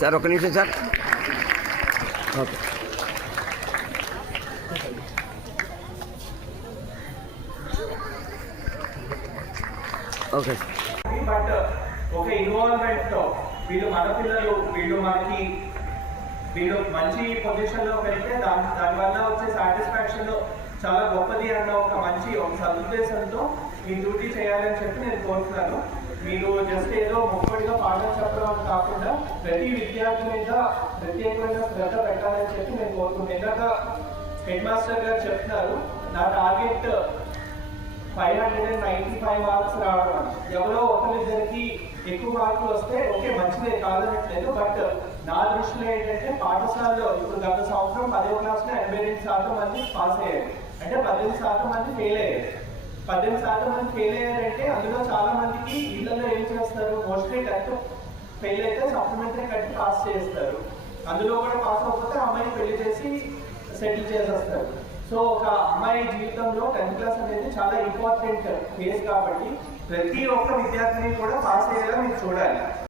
Sir ఒక నిమిషం sir. Okay. Okay but ఒక ఇన్వాల్వ్మెంట్తో వీళ్ళు మన పిల్లలు వీళ్ళు మనకి వీళ్ళు మంచి పొజిషన్లో పెడితే దాని దానివల్ల వచ్చే సాటిస్ఫాక్షన్ చాలా గొప్పది అన్న ఒక మంచి ఒక సదుద్దేశంతో మీ డ్యూటీ చేయాలని చెప్పి నేను కోరుతున్నాను. మీరు జస్ట్ ఏదో ముప్పటిగా పాఠం చెప్పడం అని కాకుండా ప్రతి విద్యార్థి మీద ప్రత్యేకమైన శ్రద్ధ పెట్టాలని చెప్పి నేను కోరుకుంటున్నాను ఇందాక హెడ్ మాస్టర్ గారు చెప్తున్నారు నా target five hundred and ninety five marks రావడం. ఎవరో ఒకరిద్దరికి ఎక్కువ మార్కులు వస్తే ఓకే మంచిదే కాదనట్లేదు బట్ నా దృష్టిలో ఏంటంటే పాఠశాలలో ఇప్పుడు గత సంవత్సరం పదో క్లాస్లో ఎనభై రెండు శాతం మంది పాస్ అయ్యారు. అంటే పద్దెనిమిది శాతం మంది ఫెయిల్ అయ్యారు. పద్దెనిమిది శాతం మంది ఫెయిల్ అయ్యారంటే అందులో చాలా మందికి ఇళ్ళలో ఏం చేస్తారు? మోస్ట్లీ టెన్త్ ఫెయిల్ అయితే సప్లిమెంటరీ కట్టి పాస్ చేస్తారు. అందులో కూడా పాస్ అవ్వకపోతే అమ్మాయిని పెళ్ళి చేసి సెటిల్ చేసేస్తారు. సో ఒక అమ్మాయి జీవితంలో టెన్త్ క్లాస్ అనేది చాలా ఇంపార్టెంట్ ఫేజ్ కాబట్టి ప్రతి ఒక్క విద్యార్థిని కూడా పాస్ అయ్యేలా మీరు చూడాలి.